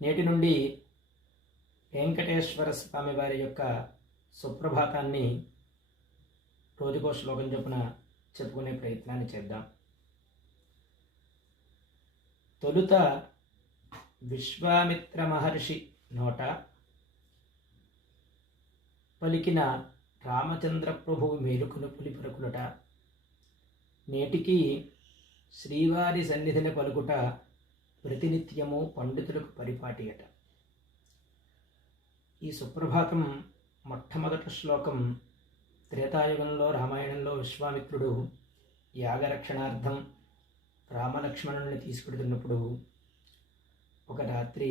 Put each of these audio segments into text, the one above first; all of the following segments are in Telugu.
నేటి నుండి వెంకటేశ్వర స్వామి వారి యొక్క సుప్రభాతాన్ని రోజుకో శ్లోకం చొప్పున చెప్పుకునే ప్రయత్నాన్ని చేద్దాం. తొలుత విశ్వామిత్ర మహర్షి నోట పలికిన రామచంద్ర ప్రభువు మేలుకును పులిపరుకులుట, నేటికి శ్రీవారి సన్నిధిని పలుకుట ప్రతినిత్యము పండితులకు పరిపాటియట. ఈ సుప్రభాతం మొట్టమొదటి శ్లోకం త్రేతాయుగంలో రామాయణంలో విశ్వామిత్రుడు యాగరక్షణార్థం రామలక్ష్మణుని తీసుకెడుతున్నప్పుడు ఒక రాత్రి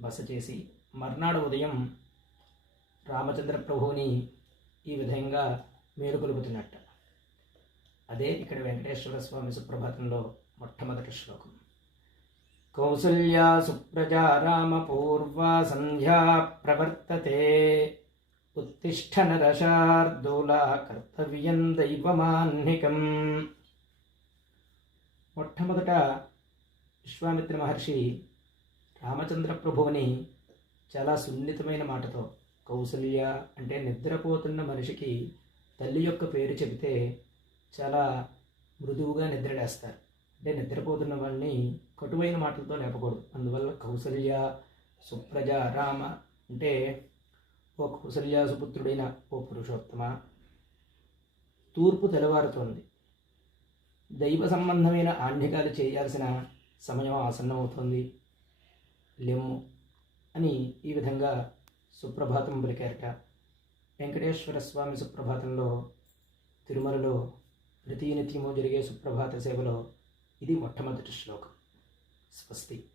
బస చేసి మర్నాడు ఉదయం రామచంద్ర ప్రభువుని ఈ విధంగా మేలుకొలుపుతున్నట్ట. అదే ఇక్కడ వెంకటేశ్వర స్వామి సుప్రభాతంలో మొట్టమొదటి శ్లోకం. కౌసల్యా సుప్రజా రామ పూర్వా సంధ్యా ప్రవర్తతే, ఉత్తిష్ఠ నరశార్దూలా కర్తవ్యం దైవమాన్నికం. మొట్టమొదట విశ్వామిత్ర మహర్షి రామచంద్ర ప్రభువుని చాలా సున్నితమైన మాటతో, కౌసల్య అంటే నిద్రపోతున్న మనిషికి తల్లి యొక్క పేరు చెబితే చాలా మృదువుగా నిద్రలేస్తారు. అంటే నిద్రపోతున్న వాళ్ళని కటువైన మాటలతో లేపకూడదు. అందువల్ల కౌసల్య సుప్రజ రామ అంటే ఓ కౌసల్య సుపుత్రుడైన ఓ పురుషోత్తమ, తూర్పు తెల్లవారుతోంది, దైవ సంబంధమైన ఆహ్నికాలు చేయాల్సిన సమయం ఆసన్నమవుతోంది, లెమ్ము అని ఈ విధంగా సుప్రభాతం పలికారట. వెంకటేశ్వర స్వామి సుప్రభాతంలో తిరుమలలో ప్రతినిత్యము జరిగే సుప్రభాత సేవలో ఇది మొట్టమొదటి శ్లోకం. స్వస్తి.